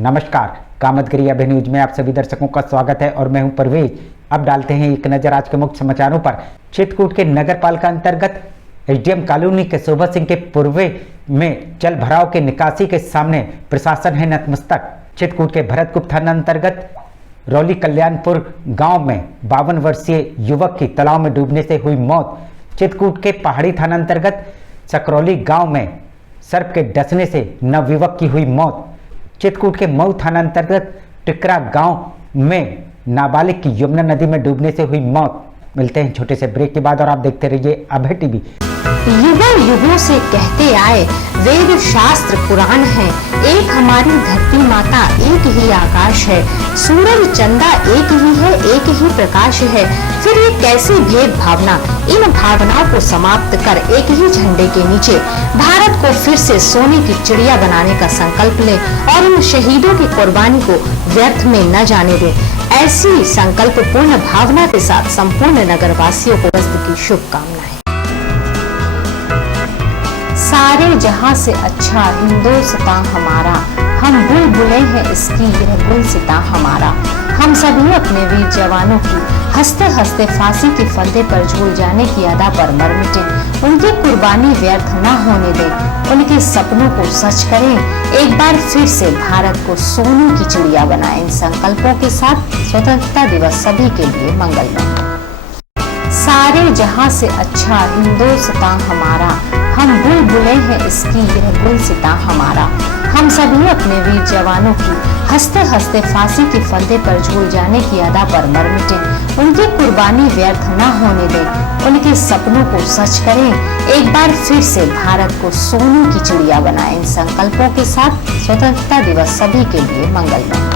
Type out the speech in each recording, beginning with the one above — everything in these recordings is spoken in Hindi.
नमस्कार, कामतगिरी अभय न्यूज में आप सभी दर्शकों का स्वागत है और मैं हूं परवेज। अब डालते हैं एक नजर आज के मुख्य समाचारों पर। चित्रकूट के नगर पालिका अंतर्गत एसडीएम कॉलोनी के शोभा सिंह के पूर्वे में जल भराव के निकासी के सामने प्रशासन है नतमस्तक। चित्रकूट के भरतगुप्त थाना अंतर्गत रौली कल्याणपुर गांव में 52 वर्षीय युवक की तालाब में डूबने से हुई मौत। चित्रकूट के पहाड़ी थाना अंतर्गत सकरौली गांव में सर्प के डसने से नवयुवक की हुई मौत। चित्रकूट के मऊ थाना अंतर्गत टिकरा गांव में नाबालिग की यमुना नदी में डूबने से हुई मौत। मिलते हैं छोटे से ब्रेक के बाद और आप देखते रहिए अभय टीवी। युगों युगों से कहते आए वेद शास्त्र पुराण है, एक हमारी धरती माता एक ही आकाश है, सूरज चंदा एक ही है, एक ही प्रकाश है। फिर ये कैसी भेद भावना, इन भावनाओं को समाप्त कर एक ही झंडे के नीचे भारत को फिर से सोने की चिड़िया बनाने का संकल्प ले और इन शहीदों की कुर्बानी को व्यर्थ में न जाने दे। ऐसी संकल्प पूर्ण भावना के साथ संपूर्ण नगरवासियों को की शुभकामनाएं। सारे जहां से अच्छा हिंदुस्तान हमारा, हम बुलबुलें हैं इसकी यह गुलसिता हमारा। हम सभी अपने वीर जवानों की हंसते हंसते फांसी के फंदे पर झूल जाने की अदा पर मर मिटे। उनकी कुर्बानी व्यर्थ न होने दें, उनके सपनों को सच करें। एक बार फिर से भारत को सोने की चिड़िया बनाएं। इन संकल्पों के साथ स्वतंत्रता दिवस सभी के लिए मंगलमय। सारे जहां से अच्छा हिंदुस्तान हमारा, हम बुलबुलें हैं इसकी यह गुलसिता हमारा। हम सभी अपने वीर जवानों की हंसते हंसते फांसी के फंदे पर झूल जाने की अदा पर मर मिटे। उनकी कुर्बानी व्यर्थ न होने दें, उनके सपनों को सच करें। एक बार फिर से भारत को सोने की चिड़िया बनाएं। इन संकल्पों के साथ स्वतंत्रता दिवस सभी के लिए मंगलमय।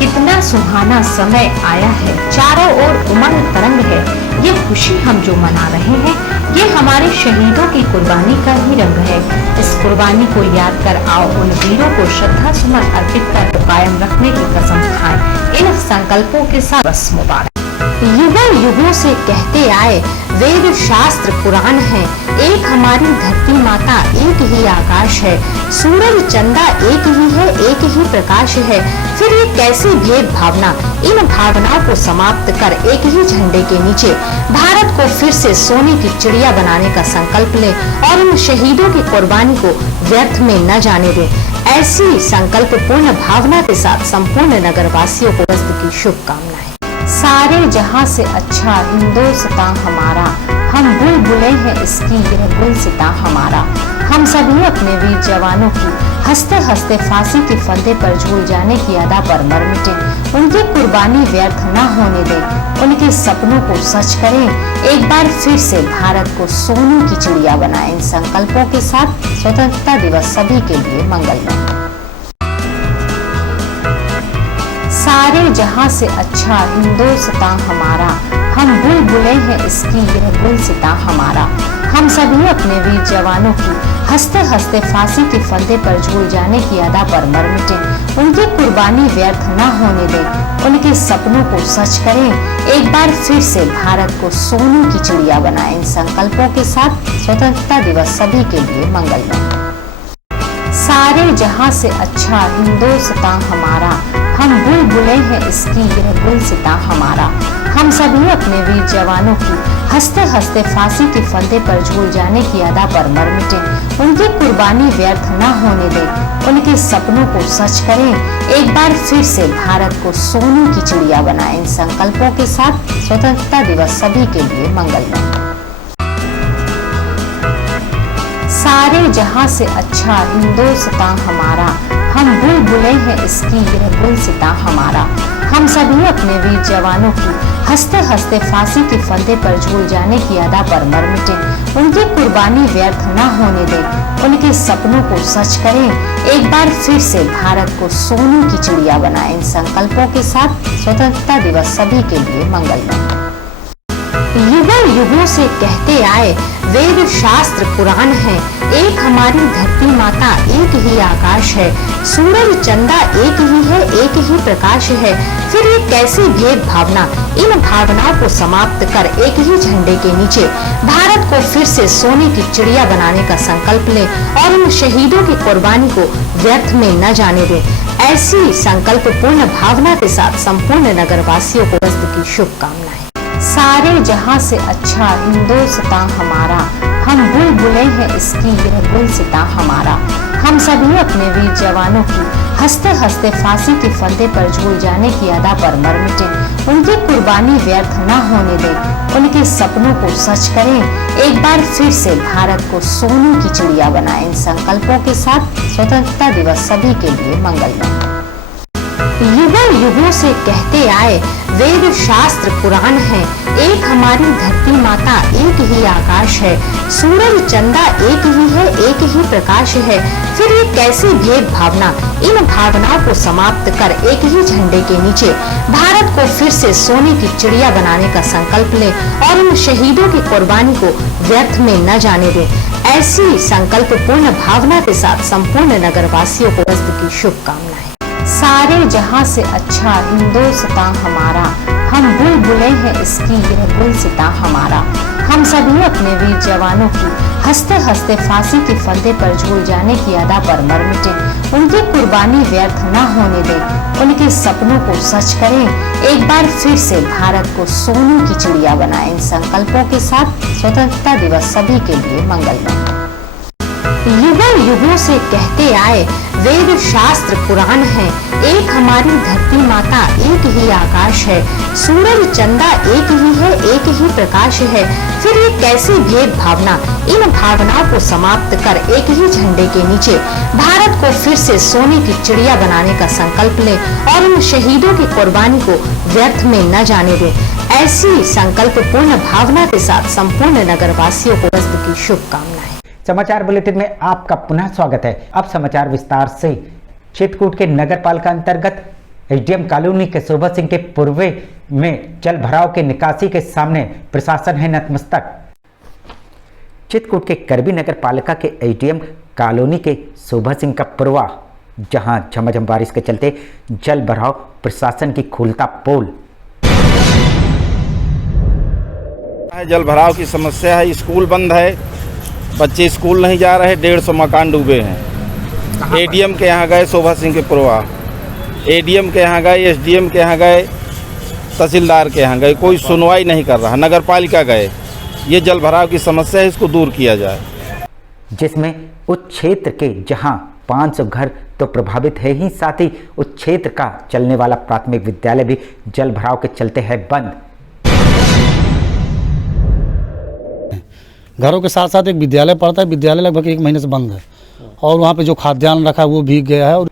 कितना सुहाना समय आया है, चारों ओर उमंग तरंग है। ये खुशी हम जो मना रहे हैं, ये हमारे शहीदों की कुर्बानी का ही रंग है। इस कुर्बानी को याद कर आओ उन वीरों को श्रद्धा सुमन अर्पित कर कायम रखने की कसम खाएं। इन संकल्पों के साथ बस मुबारक। युगों युगों से कहते आए वेद शास्त्र पुराण है, एक हमारी धरती माता एक ही आकाश है, सूरज चंदा एक ही है, एक ही प्रकाश है। फिर ये कैसी भेद भावना, इन भावनाओं को समाप्त कर एक ही झंडे के नीचे भारत को फिर से सोने की चिड़िया बनाने का संकल्प ले और इन शहीदों की कुर्बानी को व्यर्थ में न जाने दे। ऐसी संकल्प पूर्ण भावना के साथ संपूर्ण नगरवासियों को की शुभकामनाएं। सारे जहां से अच्छा हिंदुस्तान हमारा, हम बुलबुलें हैं इसकी यह गुलसिता हमारा। हम सभी अपने वीर जवानों की हंसते हंसते फांसी के फंदे पर झूल जाने की अदा पर मर मिटे। उनकी कुर्बानी व्यर्थ न होने दें, उनके सपनों को सच करें। एक बार फिर से भारत को सोने की चिड़िया बनाएं। इन संकल्पों के साथ स्वतंत्रता दिवस सभी के लिए मंगलमय। सारे जहां से अच्छा हिंदुस्तान हमारा, हम बुलबुलें हैं इसकी यह गुलसिता हमारा। हम सभी अपने वीर जवानों की हंसते हंसते फांसी के फंदे पर झूल जाने की अदा पर मर मिटे। उनकी कुर्बानी व्यर्थ न होने दें, उनके सपनों को सच करें। एक बार फिर से भारत को सोने की चिड़िया बनाएं। इन संकल्पों के साथ स्वतंत्रता दिवस सभी के लिए मंगलमय। सारे जहां से अच्छा हिंदुस्तान हमारा, हम बुलबुलें हैं इसकी यह गुलसिता हमारा। हम सभी अपने वीर जवानों की हंसते हंसते फांसी के फंदे पर झूल जाने की अदा पर मर मिटे। उनकी कुर्बानी व्यर्थ न होने दें, उनके सपनों को सच करें। एक बार फिर से भारत को सोने की चिड़िया बनाएं। इन संकल्पों के साथ स्वतंत्रता दिवस सभी के लिए मंगलमय। सारे जहां से अच्छा हिंदुस्तान हमारा, हम बुलबुलें हैं इसकी यह गुलसिता हमारा। हम सभी अपने वीर जवानों की हंसते हंसते फांसी के फंदे पर झूल जाने की अदा पर मर मिटे। उनकी कुर्बानी व्यर्थ न होने दें, उनके सपनों को सच करें। एक बार फिर से भारत को सोने की चिड़िया बनाएं। इन संकल्पों के साथ स्वतंत्रता दिवस सभी के लिए मंगलमय। युगों युगों से कहते आए वेद शास्त्र पुराण है, एक हमारी धरती माता, एक ही आकाश है, सूरज चंदा एक ही है, एक ही प्रकाश है। फिर ये कैसी भेद भावना, इन भावनाओं को समाप्त कर एक ही झंडे के नीचे भारत को फिर से सोने की चिड़िया बनाने का संकल्प लें और उन शहीदों की कुर्बानी को व्यर्थ में न जाने दें। ऐसी संकल्प पूर्ण भावना के साथ संपूर्ण नगरवासियों को की शुभकामनाएं। सारे जहां से अच्छा हिंदुस्तान हमारा, हम बुलबुलें हैं इसकी यह गुलसिता हमारा। हम सभी अपने वीर जवानों की हंसते हंसते फांसी के फंदे पर झूल जाने की अदा पर मर मिटे। उनकी कुर्बानी व्यर्थ न होने दें, उनके सपनों को सच करें। एक बार फिर से भारत को सोने की चिड़िया बनाएं। इन संकल्पों के साथ स्वतंत्रता दिवस सभी के लिए मंगलमय। युगों युगों से कहते आए वेद शास्त्र पुराण है, एक हमारी धरती माता, एक ही आकाश है, सूरज चंदा एक ही है, एक ही प्रकाश है। फिर ये कैसी भेद भावना, इन भावनाओं को समाप्त कर एक ही झंडे के नीचे भारत को फिर से सोने की चिड़िया बनाने का संकल्प लें और उन शहीदों की कुर्बानी को व्यर्थ में न जाने दें। ऐसी संकल्प पूर्ण भावना के साथ संपूर्ण नगरवासियों को की शुभकामनाएं। सारे जहां से अच्छा हिंदुस्तान हमारा, हम बुलबुलें हैं इसकी यह गुलसिता हमारा। हम सभी अपने वीर जवानों की हंसते हंसते फांसी के फंदे पर झूल जाने की अदा पर मर मिटे। उनकी कुर्बानी व्यर्थ न होने दें, उनके सपनों को सच करें। एक बार फिर से भारत को सोने की चिड़िया बनाएं। इन संकल्पों के साथ स्वतंत्रता दिवस सभी के लिए मंगलमय। युगों युगों से कहते आए वेद शास्त्र पुराण है, एक हमारी धरती माता, एक ही आकाश है, सूरज चंदा एक ही है, एक ही प्रकाश है। फिर ये कैसी भेद भावना, इन भावनाओं को समाप्त कर एक ही झंडे के नीचे भारत को फिर से सोने की चिड़िया बनाने का संकल्प लें और उन शहीदों की कुर्बानी को व्यर्थ में न जाने दें। ऐसी संकल्प पूर्ण भावना के साथ संपूर्ण नगरवासियों को की शुभकामनाएं। समाचार बुलेटिन में आपका पुनः स्वागत है। अब समाचार विस्तार से। चित्रकूट के नगर पालिका अंतर्गत एसडीएम कॉलोनी के शोभा सिंह के पूर्वे में जल भराव के निकासी के सामने प्रशासन है नतमस्तक। चित्रकूट के करबी नगर पालिका के एसडीएम कॉलोनी के शोभा सिंह का पूर्वा, जहां झमाझम बारिश के चलते जल भराव, प्रशासन की खोलता पोल। जल भराव की समस्या है, स्कूल बंद है, बच्चे स्कूल नहीं जा रहे, 150 मकान डूबे हैं। एडीएम के यहाँ गए, शोभा सिंह के पूर्वा, एडीएम के यहाँ गए, एसडीएम के यहाँ गए, तहसीलदार के यहाँ गए, कोई सुनवाई नहीं कर रहा। नगर पालिका गए, ये जल भराव की समस्या है, इसको दूर किया जाए। जिसमें उस क्षेत्र के जहां 500 घर तो प्रभावित है ही, साथ ही उस क्षेत्र का चलने वाला प्राथमिक विद्यालय भी जल भराव के चलते है बंद। घरों के साथ साथ एक विद्यालय पड़ता है, विद्यालय लगभग 1 महीने से बंद है और वहाँ पे जो खाद्यान्न रखा है वो भीग गया है। और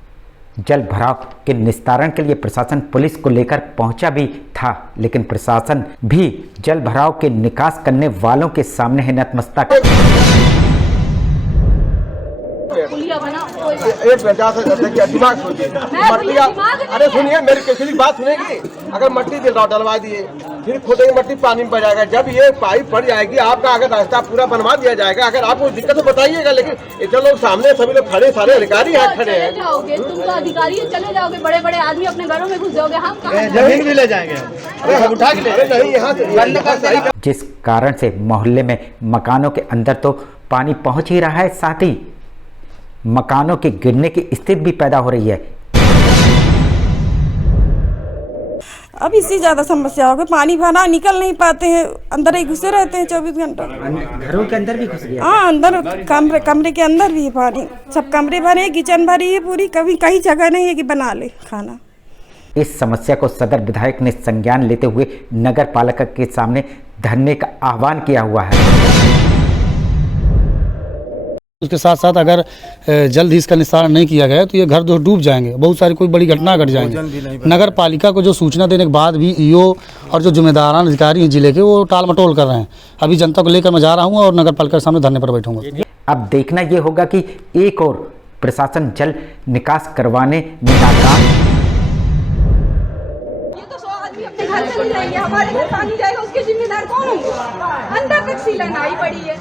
जल भराव के निस्तारण के लिए प्रशासन पुलिस को लेकर पहुंचा भी था, लेकिन प्रशासन भी जल भराव के निकास करने वालों के सामने है नतमस्तक। एक दिमाग सोचिए, अरे सुनिए मेरी किसी बात सुनेगी। अगर मट्टी डलवा दिए, फिर खोदेंगे, मट्टी पानी में पड़ जाएगा। जब ये पाइप पड़ जाएगी, आपका अगर रास्ता पूरा बनवा दिया जाएगा। अगर आपको दिक्कत तो बताइएगा, लेकिन इतने लोग सामने सभी लोग खड़े, सारे अधिकारी यहाँ खड़े हैं। तुम तो अधिकारी चले जाओगे, बड़े बड़े आदमी अपने घरों में घुस जाओगे, हम जमीन भी ले जाएंगे। अरे हम उठा के ले नहीं, यहाँ से जिस कारण से मोहल्ले में मकानों के अंदर तो पानी पहुंच ही रहा है, साथ ही मकानों के गिरने की स्थिति भी पैदा हो रही है। अब इससे ज्यादा समस्या हो गई, पानी भरा निकल नहीं पाते हैं, अंदर ही घुसे रहते हैं 24 घंटा। घरों के अंदर भी घुस गया? हाँ, अंदर कमरे के अंदर भी है पानी, सब कमरे भरे, किचन भरी है पूरी, कभी कहीं जगह नहीं है कि बना ले खाना। इस समस्या को सदर विधायक ने संज्ञान लेते हुए नगर पालिका के सामने धरने का आह्वान किया हुआ है। उसके साथ साथ अगर जल्द ही इसका निस्तारण नहीं किया गया तो ये घर डूब जाएंगे, बहुत सारी कोई बड़ी घटना घट जाएंगे। नगर पालिका को जो सूचना देने के बाद भी ईओ और जो जिम्मेदारान अधिकारी हैं जिले के, वो टाल मटोल कर रहे हैं। अभी जनता को लेकर मैं जा रहा हूँ और नगर पालिका के सामने धरने पर बैठूंगा। अब देखना ये होगा कि एक और प्रशासन जल निकास करवाने में नाकाम। ये तो 100 आदमी अपने घर चले जाएंगे, हमारे घर पानी जाएगा, उसके जिम्मेदार कौन होंगे? अंदर तक सीलन आई पड़ी है।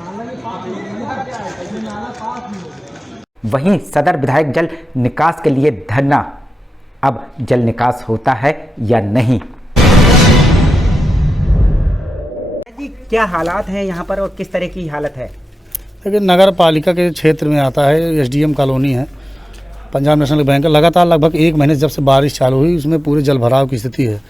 वहीं सदर विधायक जल निकास के लिए धरना। अब जल निकास होता है या नहीं? क्या हालात हैं यहाँ पर और किस तरह की हालत है? देखिए, नगर पालिका के क्षेत्र में आता है, एसडीएम कॉलोनी है, पंजाब नेशनल बैंक है। लगातार लगभग 1 महीने जब से बारिश चालू हुई, उसमें पूरे जल भराव की स्थिति है।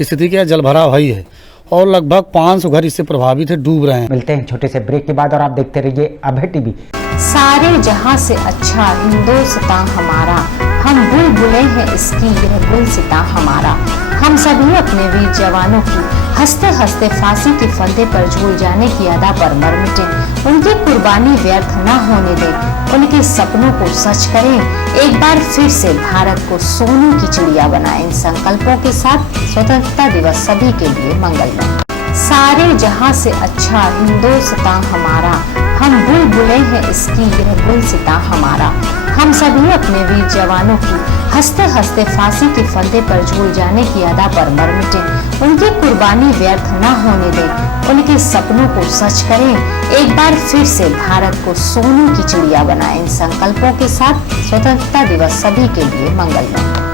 स्थिति क्या है, जल भराव है और लगभग 500 घर इससे प्रभावित है, डूब रहे हैं। मिलते हैं छोटे से ब्रेक के बाद और आप देखते रहिए अभय टीवी। सारे जहां से अच्छा हिंदुस्तां हमारा, हम बुलबुलें हैं इसकी यह गुलसितां हमारा। हम सभी अपने वीर जवानों की हंसते हंसते फांसी के फंदे पर झूल जाने की अदा पर मर मिटे। उनकी कुर्बानी व्यर्थ न होने दें, उनके सपनों को सच करें। एक बार फिर से भारत को सोने की चिड़िया बनाएं। इन संकल्पों के साथ स्वतंत्रता दिवस सभी के लिए मंगलमय। सारे जहां से अच्छा हिंदुस्तां हमारा, हम बुलबुलें हैं इसकी यह गुलसितां हमारा। हम सभी अपने वीर जवानों की हंसते हंसते फांसी के फंदे पर झूल जाने की अदा पर मर मिटे। उनकी कुर्बानी व्यर्थ न होने दें, उनके सपनों को सच करें। एक बार फिर से भारत को सोने की चिड़िया बनाएं। इन संकल्पों के साथ स्वतंत्रता दिवस सभी के लिए मंगलमय।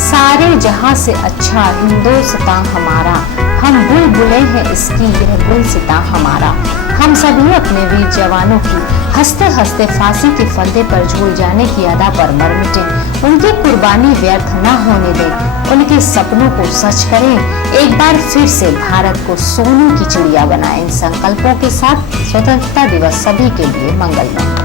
सारे जहां से अच्छा हिंदुस्तां हमारा, हम बुलबुलें हैं इसकी यह गुलसितां हमारा। हम सभी अपने वीर जवानों की हंसते हंसते फांसी के फंदे पर झूल जाने की अदा पर मर मिटे। उनकी कुर्बानी व्यर्थ न होने दें, उनके सपनों को सच करें। एक बार फिर से भारत को सोने की चिड़िया बनाएं। इन संकल्पों के साथ स्वतंत्रता दिवस सभी के लिए मंगलमय।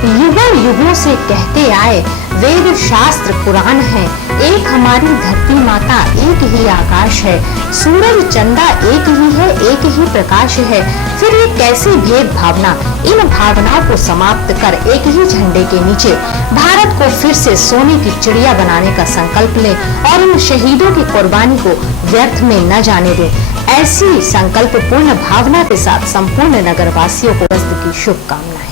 युगों युगों से कहते आए वेद शास्त्र पुराण है, एक हमारी धरती माता एक ही आकाश है। सूरज चंदा एक ही है, एक ही प्रकाश है। फिर ये कैसी भेद भावना, इन भावनाओं को समाप्त कर एक ही झंडे के नीचे भारत को फिर से सोने की चिड़िया बनाने का संकल्प ले और इन शहीदों की कुर्बानी को व्यर्थ में न जाने दे। ऐसी संकल्प पूर्ण भावना के साथ संपूर्ण नगरवासियों को की शुभकामनाएं।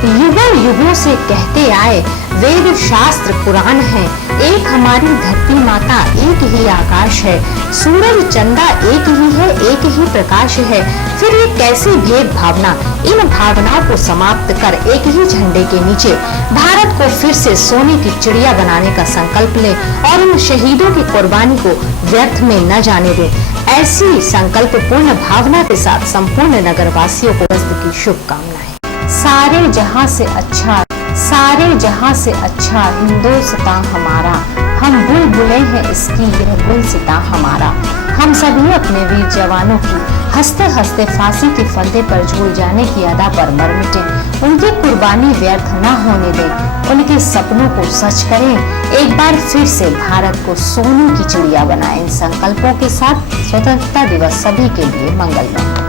युगों युगों से कहते आए वेद शास्त्र पुराण है, एक हमारी धरती माता एक ही आकाश है। सूरज चंदा एक ही है, एक ही प्रकाश है। फिर ये कैसी भेद भावना, इन भावनाओं को समाप्त कर एक ही झंडे के नीचे भारत को फिर से सोने की चिड़िया बनाने का संकल्प ले और इन शहीदों की कुर्बानी को व्यर्थ में न जाने दे। ऐसी संकल्प पूर्ण भावना के साथ संपूर्ण नगरवासियों को की शुभकामनाएं। सारे जहां से अच्छा, सारे जहां से अच्छा हिंदुस्तां हमारा, हम बुलबुलें हैं इसकी यह गुलसितां हमारा। हम सभी अपने वीर जवानों की हंसते हंसते फांसी के फंदे पर झूल जाने की अदा पर मर मिटे। उनकी कुर्बानी व्यर्थ न होने दें, उनके सपनों को सच करें। एक बार फिर से भारत को सोने की चिड़िया बनाएं। इन संकल्पों के साथ स्वतंत्रता दिवस सभी के लिए मंगलमय।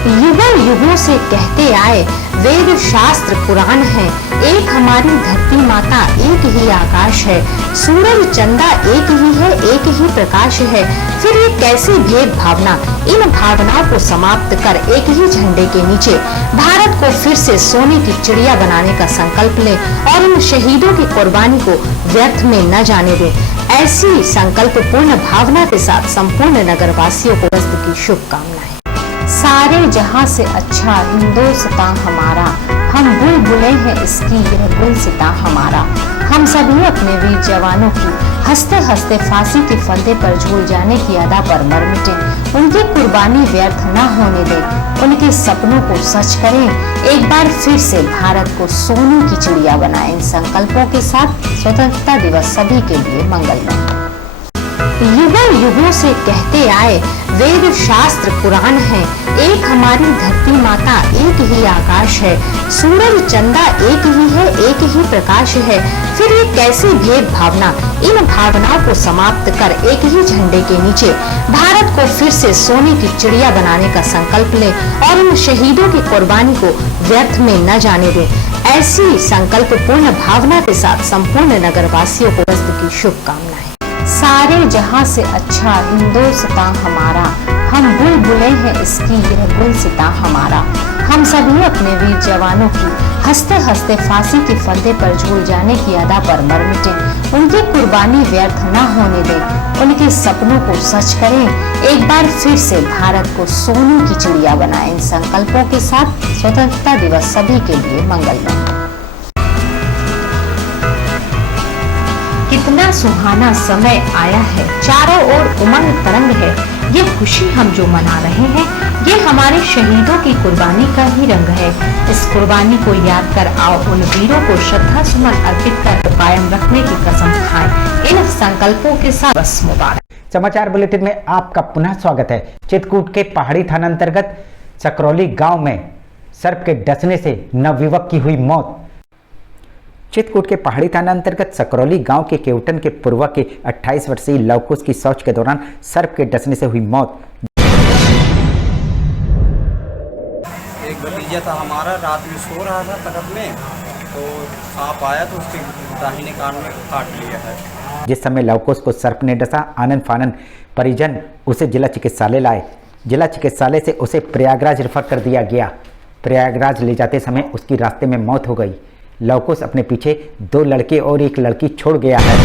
युगों युगों से कहते आए वेद शास्त्र पुराण है, एक हमारी धरती माता एक ही आकाश है। सूरज चंदा एक ही है, एक ही प्रकाश है। फिर ये कैसी भेद भावना, इन भावनाओं को समाप्त कर एक ही झंडे के नीचे भारत को फिर से सोने की चिड़िया बनाने का संकल्प ले और इन शहीदों की कुर्बानी को व्यर्थ में न जाने दे। ऐसी संकल्प पूर्ण भावना के साथ संपूर्ण नगरवासियों को की शुभकामनाएं। सारे जहां से अच्छा हिंदुस्तां हमारा, हम बुलबुलें हैं इसकी यह गुलसितां हमारा। हम सभी अपने वीर जवानों की हंसते हंसते फांसी के फंदे पर झूल जाने की अदा पर मर मिटे। उनकी कुर्बानी व्यर्थ न होने दें, उनके सपनों को सच करें। एक बार फिर से भारत को सोने की चिड़िया बनाएं। इन संकल्पों के साथ स्वतंत्रता दिवस सभी के लिए मंगलमय। युगों युगों से कहते आए वेद शास्त्र पुराण है, एक हमारी धरती माता एक ही आकाश है। सूरज चंदा एक ही है, एक ही प्रकाश है। फिर ये कैसी भेद भावना, इन भावनाओं को समाप्त कर एक ही झंडे के नीचे भारत को फिर से सोने की चिड़िया बनाने का संकल्प ले और इन शहीदों की कुर्बानी को व्यर्थ में न जाने दे। ऐसी संकल्प पूर्ण भावना के साथ संपूर्ण नगरवासियों को की शुभकामनाएं। सारे जहां से अच्छा हिंदुस्तां हमारा, हम बुलबुलें हैं इसकी यह गुलसितां हमारा। हम सभी अपने वीर जवानों की हंसते हंसते फांसी के फंदे पर झूल जाने की अदा पर मर मिटे। उनकी कुर्बानी व्यर्थ न होने दें, उनके सपनों को सच करें, एक बार फिर से भारत को सोने की चिड़िया बनाएं। इन संकल्पों के साथ स्वतंत्रता दिवस सभी के लिए मंगलमय। कितना सुहाना समय आया है, चारों ओर उमंग तरंग है, ये खुशी हम जो मना रहे हैं, ये हमारे शहीदों की कुर्बानी का ही रंग है। इस कुर्बानी को याद कर आओ उन वीरों को श्रद्धा सुमन अर्पित कर कायम रखने की कसम खाएं। इन संकल्पों के साथ बस मुबारक। समाचार बुलेटिन में आपका पुनः स्वागत है। चित्रकूट के पहाड़ी थाना अंतर्गत सकरौली गांव में सर्प के डसने से नवयुवक की हुई मौत। चित्रकूट के पहाड़ी थाना अंतर्गत सकरौली गांव के केवटन के पूर्वा के 28 वर्षीय लवकुश की शौच के दौरान सर्प के डसने से हुई मौत। एक भतीजा था हमारा, रात में सो रहा था तखत में, तो सांप आया तो उसके दाहिने कान में काट लिया है। जिस समय लवकुश को सर्प ने डसा, आनंद फानन परिजन उसे जिला चिकित्सालय लाए। जिला चिकित्सालय से उसे प्रयागराज रेफर कर दिया गया। प्रयागराज ले जाते समय उसकी रास्ते में मौत हो गई। लवकुश अपने पीछे 2 लड़के और 1 लड़की छोड़ गया है।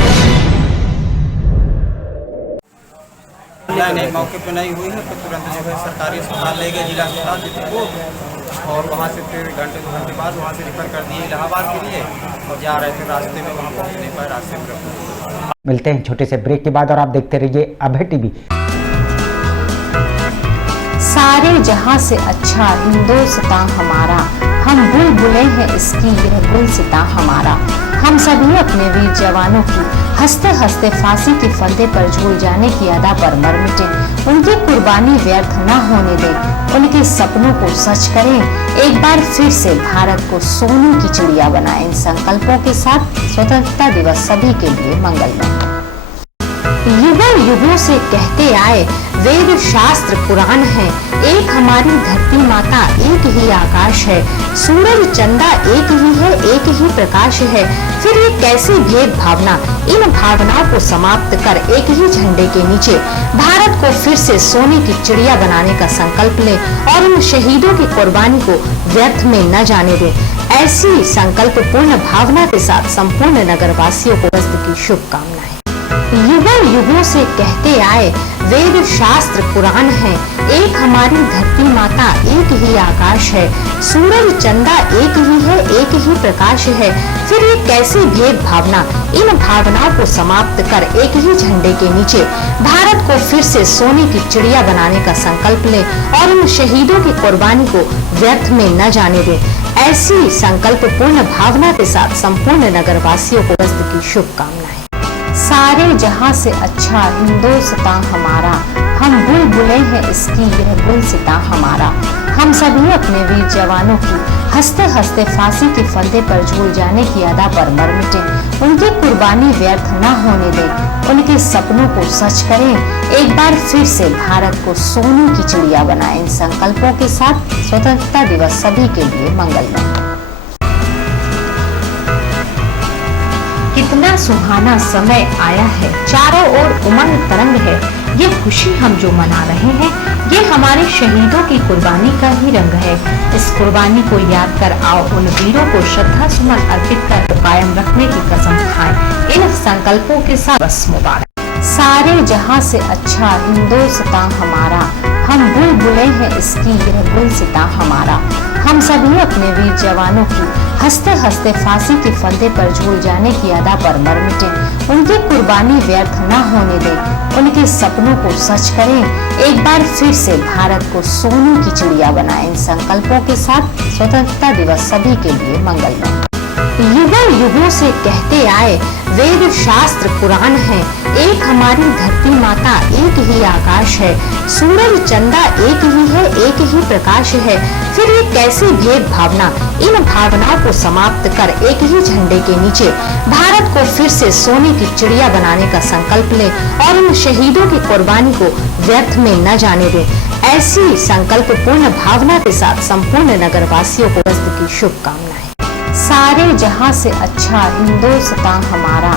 नहीं, मौके पे नहीं हुई है, तो तुरंत जो है सरकारी अस्पताल ले गए, जिला अस्पताल चित्रकूट, और वहाँ से फिर घंटे 2 घंटे बाद वहाँ से रेफर कर दिए इलाहाबाद के लिए, और जा रहे थे रास्ते में, वहाँ पहुँच नहीं पाए, रास्ते में। मिलते हैं छोटे से ब्रेक के बाद और आप देखते रहिए अभय टीवी। सारे जहां से अच्छा हिंदुस्तान हमारा, हम बुलबुले हैं इसकी यह गुलसिता हमारा। हम सभी अपने वीर जवानों की हंसते हंसते फांसी के फंदे पर झूल जाने की अदा पर मर मिटे। उनकी कुर्बानी व्यर्थ न होने दें, उनके सपनों को सच करें, एक बार फिर से भारत को सोने की चिड़िया बनाएं। इन संकल्पों के साथ स्वतंत्रता दिवस सभी के लिए मंगलमय। युगों युगों से कहते आए वेद शास्त्र पुराण है, एक हमारी धरती माता एक ही आकाश है, सूरज चंदा एक ही है, एक ही प्रकाश है, फिर ये कैसी भेद भावना। इन भावनाओं को समाप्त कर एक ही झंडे के नीचे भारत को फिर से सोने की चिड़िया बनाने का संकल्प लें और उन शहीदों की कुर्बानी को व्यर्थ में न जाने दें। ऐसी संकल्प पूर्ण भावना के साथ संपूर्ण नगरवासियों को की शुभकामनाएं। युगों युगों से कहते आए वेद शास्त्र पुराण है, एक हमारी धरती माता एक ही आकाश है, सूरज चंदा एक ही है, एक ही प्रकाश है, फिर ये कैसी भेद भावना। इन भावनाओं को समाप्त कर एक ही झंडे के नीचे भारत को फिर से सोने की चिड़िया बनाने का संकल्प लें और उन शहीदों की कुर्बानी को व्यर्थ में न जाने दें। ऐसी संकल्प पूर्ण भावना के साथ संपूर्ण नगरवासियों को की शुभकामनाएं। सारे जहां से अच्छा हिंदुस्तान हमारा, हम बुलबुले हैं इसकी यह गुलसिता हमारा। हम सभी अपने वीर जवानों की हंसते हंसते फांसी के फंदे पर झूल जाने की अदा पर मर मिटे। उनकी कुर्बानी व्यर्थ न होने दें, उनके सपनों को सच करें, एक बार फिर से भारत को सोने की चिड़िया बनाएं। इन संकल्पों के साथ स्वतंत्रता दिवस सभी के लिए मंगलमय। कितना सुहाना समय आया है, चारों ओर उमंग तरंग है, ये खुशी हम जो मना रहे हैं, ये हमारे शहीदों की कुर्बानी का ही रंग है। इस कुर्बानी को याद कर आओ उन वीरों को श्रद्धा सुमन अर्पित कर कायम रखने की कसम खाएं। इन संकल्पों के साथ बस मुबारक। सारे जहां से अच्छा हिंदुस्तान हमारा, हम बुलबुले हैं इसकी यह गुलसिता हमारा। हम सभी अपने वीर जवानों की हंसते हंसते फांसी के फंदे पर झूल जाने की अदा पर मर मिटे। उनकी कुर्बानी व्यर्थ न होने दें, उनके सपनों को सच करें, एक बार फिर से भारत को सोने की चिड़िया बनाएं। इन संकल्पों के साथ स्वतंत्रता दिवस सभी के लिए मंगलमय। युगों युगों से कहते आए वेद शास्त्र पुराण है, एक हमारी धरती माता एक ही आकाश है, सूरज चंदा एक ही है, एक ही प्रकाश है, फिर ये कैसी भेद भावना। इन भावनाओं को समाप्त कर एक ही झंडे के नीचे भारत को फिर से सोने की चिड़िया बनाने का संकल्प लें और उन शहीदों की कुर्बानी को व्यर्थ में न जाने दें। ऐसी संकल्प पूर्ण भावना के साथ संपूर्ण नगरवासियों को की शुभकामनाएं। सारे जहां से अच्छा हिंदुस्तान हमारा,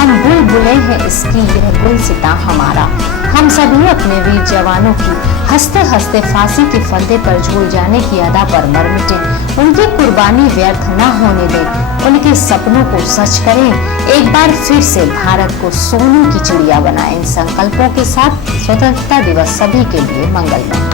हम बुलबुलें हैं इसकी यह गुलसिता हमारा। हम सभी अपने वीर जवानों की हंसते हंसते फांसी के फंदे पर झूल जाने की अदा पर मर मिटे। उनकी कुर्बानी व्यर्थ न होने दें, उनके सपनों को सच करें। एक बार फिर से भारत को सोने की चिड़िया बनाएं। इन संकल्पों के साथ स्वतंत्रता दिवस सभी के लिए मंगलमय।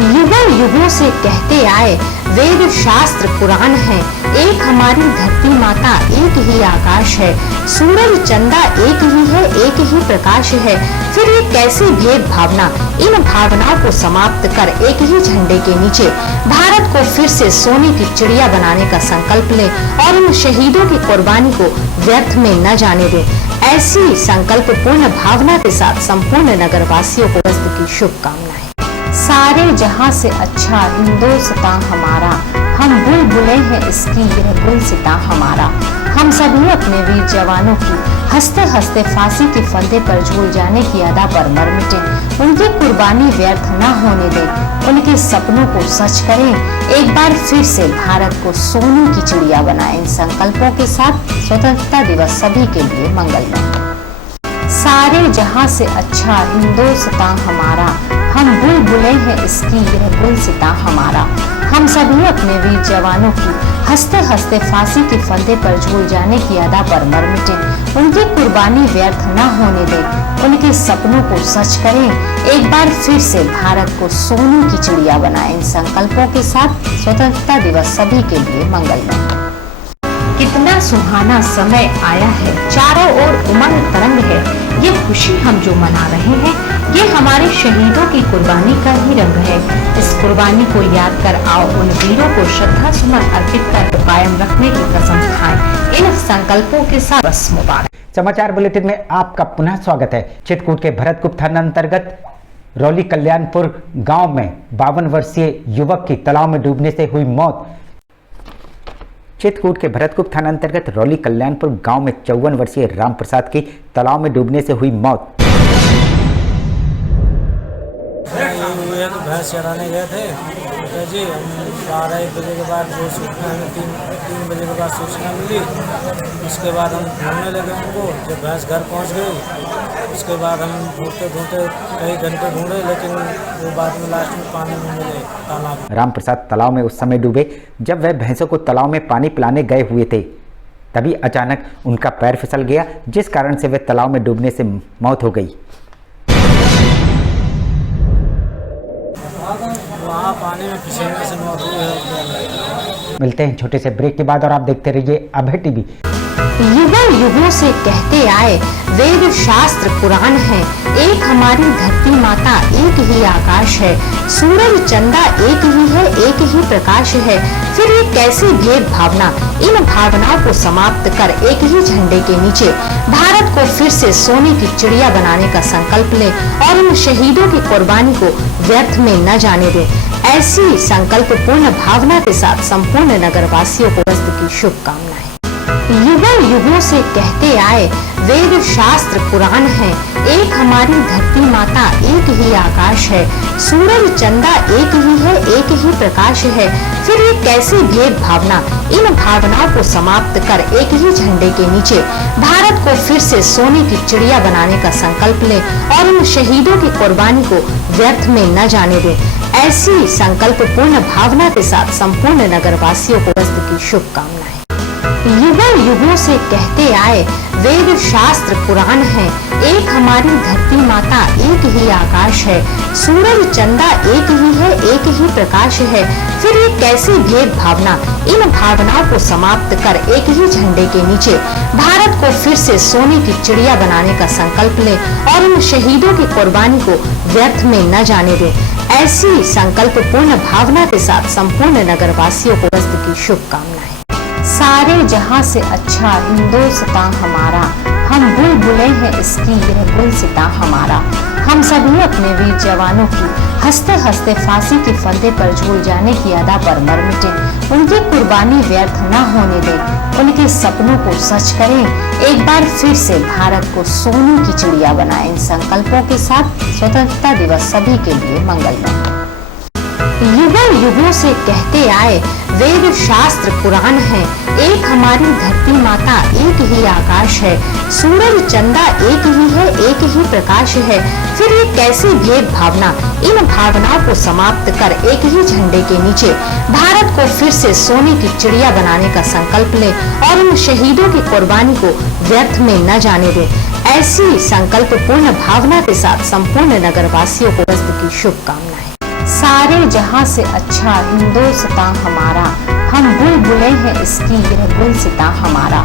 युगों युगों से कहते आए वेद शास्त्र पुराण है, एक हमारी धरती माता एक ही आकाश है। सूरज चंदा एक ही है, एक ही प्रकाश है। फिर ये कैसी भेद भावना, इन भावनाओं को समाप्त कर एक ही झंडे के नीचे भारत को फिर से सोने की चिड़िया बनाने का संकल्प ले और इन शहीदों की कुर्बानी को व्यर्थ में न जाने दे। ऐसी संकल्प पूर्ण भावना के साथ संपूर्ण नगरवासियों को वस्त की शुभकामनाएं। सारे जहां से अच्छा हिंदुस्तान हमारा, हम बुलबुलें हैं इसकी यह गुलसिता हमारा। हम सभी अपने वीर जवानों की हंसते हंसते फांसी के फंदे पर झूल जाने की अदा पर मर मिटे। उनकी कुर्बानी व्यर्थ न होने दें, उनके सपनों को सच करें। एक बार फिर से भारत को सोने की चिड़िया बनाएं। इन संकल्पों के साथ स्वतंत्रता दिवस सभी के लिए मंगलमय। सारे जहां से अच्छा हिंदुस्तान हमारा, हम बुलबुलें हैं इसकी यह गुलसिता हमारा। हम सभी अपने वीर जवानों की हंसते हंसते फांसी के फंदे पर झूल जाने की अदा पर मर मिटे। उनकी कुर्बानी व्यर्थ न होने दें, उनके सपनों को सच करें। एक बार फिर से भारत को सोने की चिड़िया बनाएं। इन संकल्पों के साथ स्वतंत्रता दिवस सभी के लिए मंगलमय। कितना सुहाना समय आया है, चारों ओर उमंग तरंग है। ये खुशी हम जो मना रहे हैं, ये हमारे शहीदों की कुर्बानी का ही रंग है। इस कुर्बानी को याद कर आओ उन वीरों को श्रद्धा सुमन अर्पित कर कायम रखने की कसम खाएं। इन संकल्पों के साथ बस मुबारक। समाचार बुलेटिन में आपका पुनः स्वागत है। चित्रकूट के भरतकुप थाना अंतर्गत रौली कल्याणपुर गांव में 52 वर्षीय युवक की तालाब में डूबने से हुई मौत। चित्रकूट के भरतकुप थाना अंतर्गत रौली कल्याणपुर गांव में 54 वर्षीय राम प्रसाद की तालाब में डूबने से हुई मौत। तो भैंस चराने गए थे तो जी, हम 12-1 बजे के बाद जो सूचना हमें 3 बजे के बाद सूचना मिली। उसके बाद हम ढूंढने लगे उनको। जब भैंस घर पहुंच गई, उसके बाद हम ढूंढते कई घंटे ढूंढे, लेकिन वो बाद में लास्ट में पानी में मिले तालाब। राम प्रसाद तालाब में उस समय डूबे जब वह भैंसों को तालाब में पानी पिलाने गए हुए थे। तभी अचानक उनका पैर फिसल गया, जिस कारण से वह तालाब में डूबने से मौत हो गई। वहाँ पानी में फिसलने से मौत हुई है। मिलते हैं छोटे से ब्रेक के बाद और आप देखते रहिए अभय टीवी। युगों युगों से कहते आए वेद शास्त्र पुराण है, एक हमारी धरती माता एक ही आकाश है। सूरज चंदा एक ही है, एक ही प्रकाश है। फिर ये कैसी भेद भावना, इन भावनाओं को समाप्त कर एक ही झंडे के नीचे भारत को फिर से सोने की चिड़िया बनाने का संकल्प ले और इन शहीदों की कुर्बानी को व्यर्थ में न जाने दे। ऐसी संकल्प पूर्ण भावना के साथ संपूर्ण नगरवासियों को वस्त की शुभकामनाएं। युगों युगों से कहते आए वेद शास्त्र पुराण है, एक हमारी धरती माता एक ही आकाश है। सूरज चंदा एक ही है, एक ही प्रकाश है। फिर ये कैसी भेद भावना, इन भावनाओं को समाप्त कर एक ही झंडे के नीचे भारत को फिर से सोने की चिड़िया बनाने का संकल्प ले और इन शहीदों की कुर्बानी को व्यर्थ में न जाने दे। ऐसी संकल्प पूर्ण भावना के साथ संपूर्ण नगरवासियों को वस्त की शुभकामनाएं। युगों युगों से कहते आए वेद शास्त्र पुराण है, एक हमारी धरती माता एक ही आकाश है। सूरज चंदा एक ही है, एक ही प्रकाश है। फिर ये कैसी भेद भावना, इन भावनाओं को समाप्त कर एक ही झंडे के नीचे भारत को फिर से सोने की चिड़िया बनाने का संकल्प ले और इन शहीदों की कुर्बानी को व्यर्थ में न जाने दे। ऐसी संकल्प पूर्ण भावना के साथ संपूर्ण नगरवासियों को वस्त की शुभकामनाएं। सारे जहां से अच्छा हिंदुस्तान हमारा, हम बुलबुलें हैं इसकी यह गुलसिता हमारा। हम सभी अपने वीर जवानों की हंसते हंसते फांसी के फंदे पर झूल जाने की अदा पर मर मिटे। उनकी कुर्बानी व्यर्थ न होने दें, उनके सपनों को सच करें। एक बार फिर से भारत को सोने की चिड़िया बनाएं। इन संकल्पों के साथ स्वतंत्रता दिवस सभी के लिए मंगलमय। युगों युगों से कहते आए वेद शास्त्र पुराण है, एक हमारी धरती माता, एक ही आकाश है, सूरज चंदा एक ही है, एक ही प्रकाश है, फिर ये कैसी भेद भावना। इन भावनाओं को समाप्त कर एक ही झंडे के नीचे भारत को फिर से सोने की चिड़िया बनाने का संकल्प ले और इन शहीदों की कुर्बानी को व्यर्थ में न जाने दे। ऐसी संकल्प पूर्ण भावना के साथ संपूर्ण नगरवासियों को की शुभकामनाएं। सारे जहां से अच्छा हिंदुस्तान हमारा, हम बुलबुलें हैं इसकी यह गुलसिता हमारा।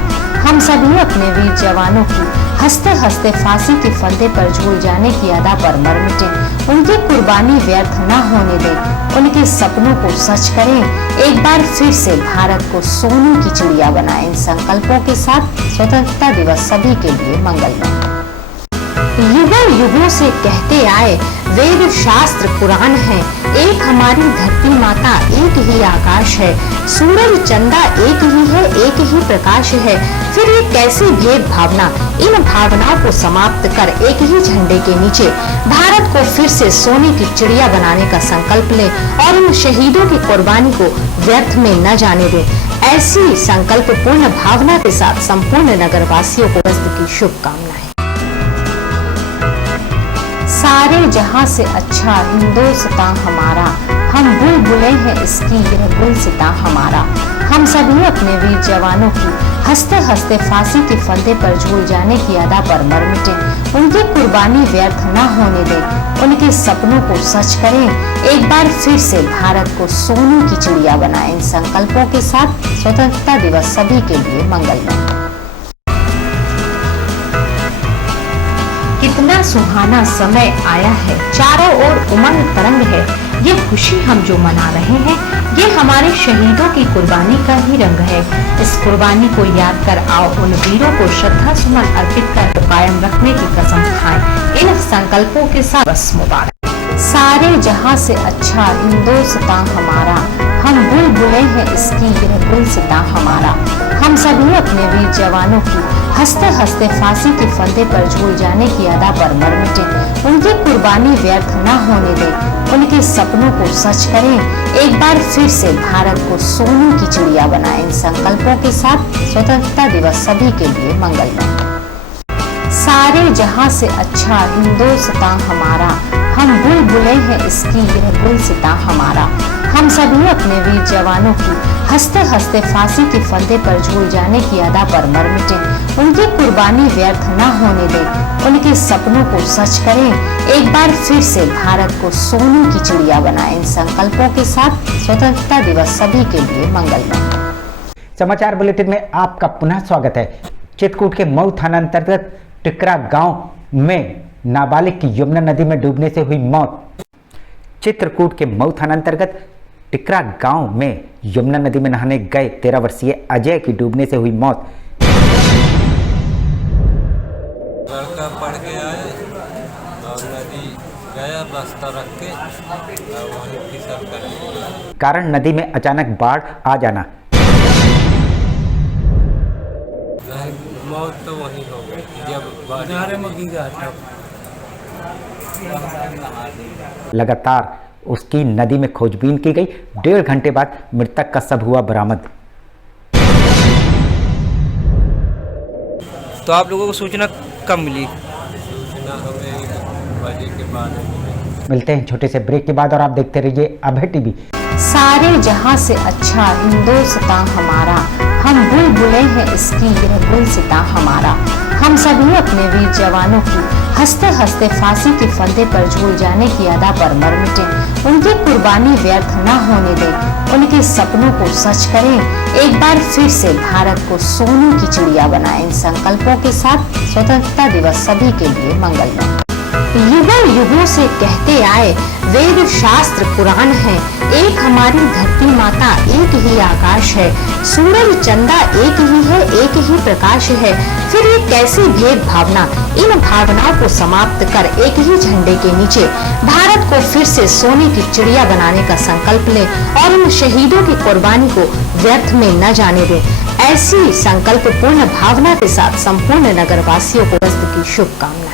हम सभी अपने वीर जवानों की हंसते हंसते फांसी के फंदे पर झूल जाने की अदा पर मर मिटे। उनकी कुर्बानी व्यर्थ न होने दें, उनके सपनों को सच करें, एक बार फिर से भारत को सोने की चिड़िया बनाएं। इन संकल्पों के साथ स्वतंत्रता दिवस सभी के लिए मंगलमय। युगों युगों से कहते आए वेद शास्त्र पुराण है, एक हमारी धरती माता, एक ही आकाश है, सूरज चंदा एक ही है, एक ही प्रकाश है, फिर ये कैसी भेद भावना। इन भावनाओं को समाप्त कर एक ही झंडे के नीचे भारत को फिर से सोने की चिड़िया बनाने का संकल्प ले और इन शहीदों की कुर्बानी को व्यर्थ में न जाने दे। ऐसी संकल्प पूर्ण भावना के साथ संपूर्ण नगरवासियों को की शुभकामनाएं। सारे जहां से अच्छा हिंदुस्तान हमारा, हम बुलबुलें हैं इसकी यह गुलसिता हमारा। हम सभी अपने वीर जवानों की हंसते हंसते फांसी के फंदे पर झूल जाने की अदा पर मर मिटे। उनकी कुर्बानी व्यर्थ न होने दें, उनके सपनों को सच करें, एक बार फिर से भारत को सोने की चिड़िया बनाएं। इन संकल्पों के साथ स्वतंत्रता दिवस सभी के लिए मंगलमय। कितना सुहाना समय आया है, चारों ओर उमंग तरंग है, ये खुशी हम जो मना रहे हैं, ये हमारे शहीदों की कुर्बानी का ही रंग है। इस कुर्बानी को याद कर आओ उन वीरों को श्रद्धा सुमन अर्पित कर कायम रखने की कसम खाएं। इन संकल्पों के साथ बस मुबारक। सारे जहां से अच्छा हिंदुस्तान हमारा, हम बुलबुलें हैं इसकी यह गुलसिता हमारा। हम सभी अपने वीर जवानों की हंसते हंसते फांसी के फंदे पर झूल जाने की अदा पर मर मिटे। उनकी कुर्बानी व्यर्थ न होने दें, उनके सपनों को सच करें, एक बार फिर से भारत को सोने की चिड़िया बनाएं। इन संकल्पों के साथ स्वतंत्रता दिवस सभी के लिए मंगलमय। सारे जहां से अच्छा हिंदुस्तान हमारा, हम बुलबुलें हैं इसकी यह गुलसिता हमारा। हम सभी अपने वीर जवानों की हंसते हंसते फांसी के फंदे पर झूल जाने की अदा पर मर मिटे। उनकी कुर्बानी व्यर्थ न होने दें, उनके सपनों को सच करें, एक बार फिर से भारत को सोने की चिड़िया बनाएं। इन संकल्पों के साथ स्वतंत्रता दिवस सभी के लिए मंगलमय। समाचार बुलेटिन में आपका पुनः स्वागत है। चित्रकूट के मऊ थाना अंतर्गत टिकरा गांव में नाबालिग की यमुना नदी में डूबने से हुई मौत। चित्रकूट के मऊ थाना अंतर्गत टिकरा गांव में यमुना नदी में नहाने गए 13 वर्षीय अजय की डूबने से हुई मौत। लड़का पड़ के आए और नदी गया बस्ता रख के और वहीं फिसल कर। कारण नदी में अचानक बाढ़ आ जाना। मौत तो वहीं हो गई जब किनारे में गिरा था। लगातार उसकी नदी में खोजबीन की गई। 1.5 घंटे बाद मृतक का शव हुआ बरामद। तो आप लोगों को सूचना कब मिली? सूचना हमें 1 बजे के बाद। मिलते हैं छोटे से ब्रेक के बाद और आप देखते रहिए अभय टीवी। सारे जहां से अच्छा हिंदुस्तान हमारा, हम बुलबुलें हैं इसकी यह गुलसिता हमारा। हम सभी अपने वीर जवानों की हंसते हंसते फांसी के फंदे पर झूल जाने की अदा पर मर मिटे। उनकी कुर्बानी व्यर्थ न होने दें, उनके सपनों को सच करें, एक बार फिर से भारत को सोने की चिड़िया बनाएं। इन संकल्पों के साथ स्वतंत्रता दिवस सभी के लिए मंगलमय। युगों युगों से कहते आए वेद शास्त्र पुराण है, एक हमारी धरती माता, एक ही आकाश है, सूरज चंदा एक ही है, एक ही प्रकाश है, फिर ये कैसी भेद भावना। इन भावनाओं को समाप्त कर एक ही झंडे के नीचे भारत को फिर से सोने की चिड़िया बनाने का संकल्प ले और इन शहीदों की कुर्बानी को व्यर्थ में न जाने दे। ऐसी संकल्प पूर्ण भावना के साथ संपूर्ण नगरवासियों को की शुभकामनाएं।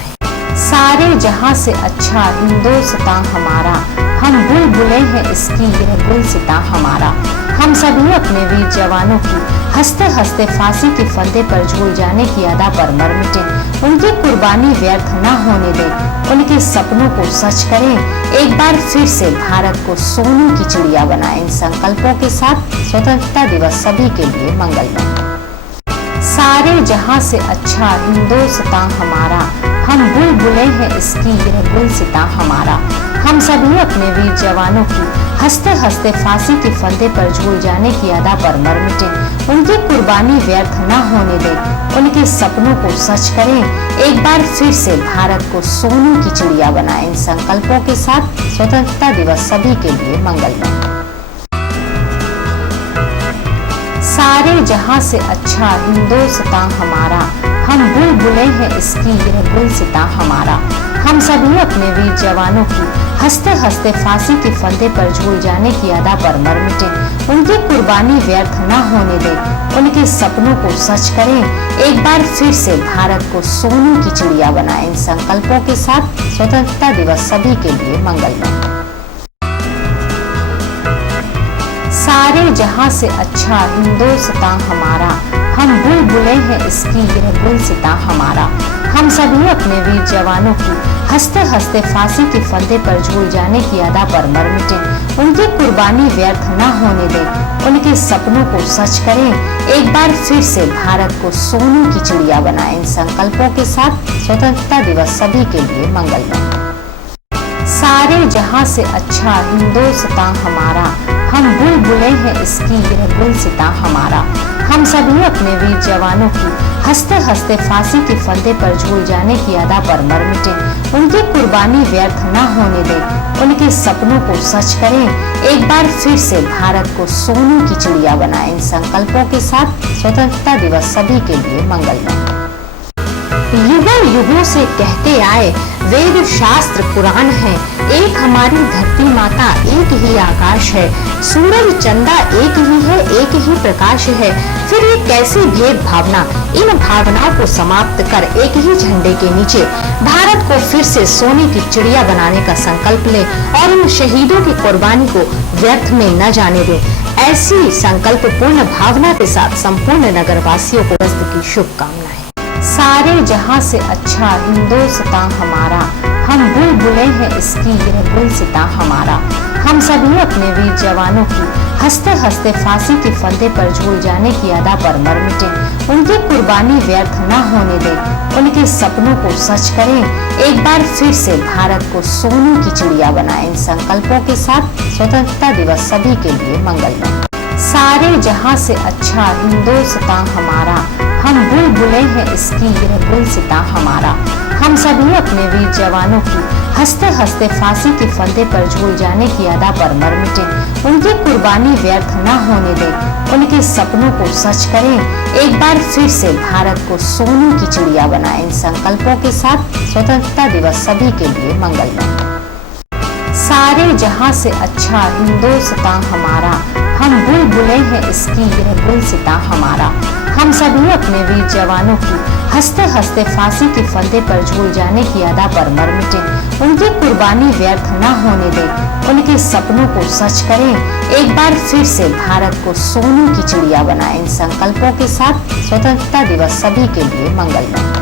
सारे जहां से अच्छा हिंदुस्तान हमारा, हम बुलबुलें हैं इसकी यह गुलसिता हमारा। हम सभी अपने वीर जवानों की हंसते हंसते फांसी के फंदे पर झूल जाने की अदा पर मर मिटे। उनकी कुर्बानी व्यर्थ न होने दें, उनके सपनों को सच करें। एक बार फिर से भारत को सोने की चिड़िया बनाएं। इन संकल्पों के साथ स्वतंत्रता दिवस सभी के लिए मंगलमय। सारे जहां से अच्छा हिंदुस्तान हमारा, हम बुलबुलें हैं इसकी यह गुलसिता हमारा। हम सभी अपने वीर जवानों की हंसते हंसते फांसी के फंदे पर झूल जाने की अदा पर मर मिटे। उनकी कुर्बानी व्यर्थ न होने दें, उनके सपनों को सच करें। एक बार फिर से भारत को सोने की चिड़िया बनाएं। इन संकल्पों के साथ स्वतंत्रता दिवस सभी के लिए मंगलमय। सारे जहां से अच्छा हिंदुस्तान हमारा, हम बुलबुलें हैं इसकी यह गुलसिता हमारा। हम सभी अपने वीर जवानों की हंसते हंसते फांसी के फंदे पर झूल जाने की अदा पर मर मिटे। उनकी कुर्बानी व्यर्थ न होने दें, उनके सपनों को सच करें। एक बार फिर से भारत को सोने की चिड़िया बनाएं। इन संकल्पों के साथ स्वतंत्रता दिवस सभी के लिए मंगलमय। सारे जहां से अच्छा हिंदुस्तान हमारा, हम बुलबुलें हैं इसकी यह गुलसिता हमारा। हम सभी अपने वीर जवानों की हंसते हंसते फांसी के फंदे पर झूल जाने की अदा पर मर मिटे। उनकी कुर्बानी व्यर्थ न होने दें, उनके सपनों को सच करें। एक बार फिर से भारत को सोने की चिड़िया बनाएं। इन संकल्पों के साथ स्वतंत्रता दिवस सभी के लिए मंगलमय। सारे जहां से अच्छा हिंदुस्तान हमारा, हम बुलबुलें हैं इसकी यह गुलसिता हमारा। हम सभी अपने वीर जवानों की हंसते हंसते फांसी के फंदे पर झूल जाने की अदा पर मर मिटे। उनकी कुर्बानी व्यर्थ न होने दें, उनके सपनों को सच करें। एक बार फिर से भारत को सोने की चिड़िया बनाएं। इन संकल्पों के साथ स्वतंत्रता दिवस सभी के लिए मंगलमय। युगों युगों से कहते आए वेद शास्त्र पुराण है, एक हमारी धरती माता एक ही आकाश है। सूरज चंदा एक ही है, एक ही प्रकाश है। फिर ये कैसी भेद भावना, इन भावनाओं को समाप्त कर एक ही झंडे के नीचे भारत को फिर से सोने की चिड़िया बनाने का संकल्प ले और इन शहीदों की कुर्बानी को व्यर्थ में न जाने दे। ऐसी संकल्प पूर्ण भावना के साथ संपूर्ण नगरवासियों को की शुभकामनाएं। सारे जहां से अच्छा हिंदुस्तान हमारा, हम बुलबुलें हैं इसकी यह गुलसिता हमारा। हम सभी अपने वीर जवानों की हंसते हंसते फांसी के फंदे पर झूल जाने की अदा पर मर मिटे। उनकी कुर्बानी व्यर्थ न होने दें, उनके सपनों को सच करें। एक बार फिर से भारत को सोने की चिड़िया बनाएं। इन संकल्पों के साथ स्वतंत्रता दिवस सभी के लिए मंगलमय। सारे जहां से अच्छा हिंदुस्तान हमारा, हम बुलबुलें हैं इसकी यह गुलसिता हमारा। हम सभी अपने वीर जवानों की हंसते हंसते फांसी के फंदे पर झूल जाने की अदा पर मर मिटे। उनकी कुर्बानी व्यर्थ न होने दें, उनके सपनों को सच करें। एक बार फिर से भारत को सोने की चिड़िया बनाएं। इन संकल्पों के साथ स्वतंत्रता दिवस सभी के लिए मंगलमय। सारे जहां से अच्छा हिंदुस्तान हमारा, हम बुलबुलें हैं इसकी यह गुलसिता हमारा। हम सभी अपने वीर जवानों की हंसते हंसते फांसी के फंदे पर झूल जाने की अदा पर मर मिटे। उनकी कुर्बानी व्यर्थ न होने दें, उनके सपनों को सच करें। एक बार फिर से भारत को सोने की चिड़िया बनाएं। इन संकल्पों के साथ स्वतंत्रता दिवस सभी के लिए मंगलमय।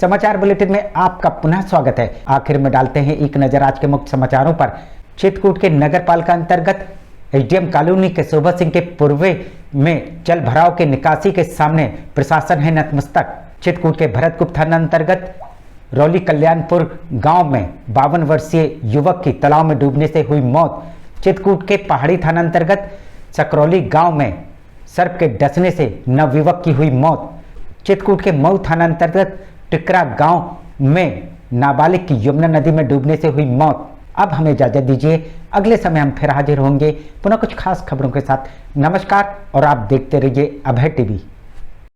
समाचार बुलेटिन में आपका पुनः स्वागत है। आखिर में डालते हैं एक नजर आज के मुख्य समाचारों पर। चित्रकूट के नगर पालिका अंतर्गत एसडीएम कॉलोनी के शोभा सिंह के पूर्वे में जल भराव के निकासी के सामने प्रशासन है नतमस्तक। चित्रकूट के भरतगुप्त थाना अंतर्गत रौली कल्याणपुर गांव में 52 वर्षीय युवक की तालाब में डूबने से हुई मौत। चित्रकूट के पहाड़ी थाना अंतर्गत सकरौली गांव में सर्प के डसने से नवयुवक की हुई मौत। चित्रकूट के मऊ थाना अंतर्गत टिकरा गांव में नाबालिग की यमुना नदी में डूबने से हुई मौत। अब हमें इजाजत दीजिए, अगले समय हम फिर हाजिर होंगे पुनः कुछ खास खबरों के साथ। नमस्कार और आप देखते रहिए अभय टीवी।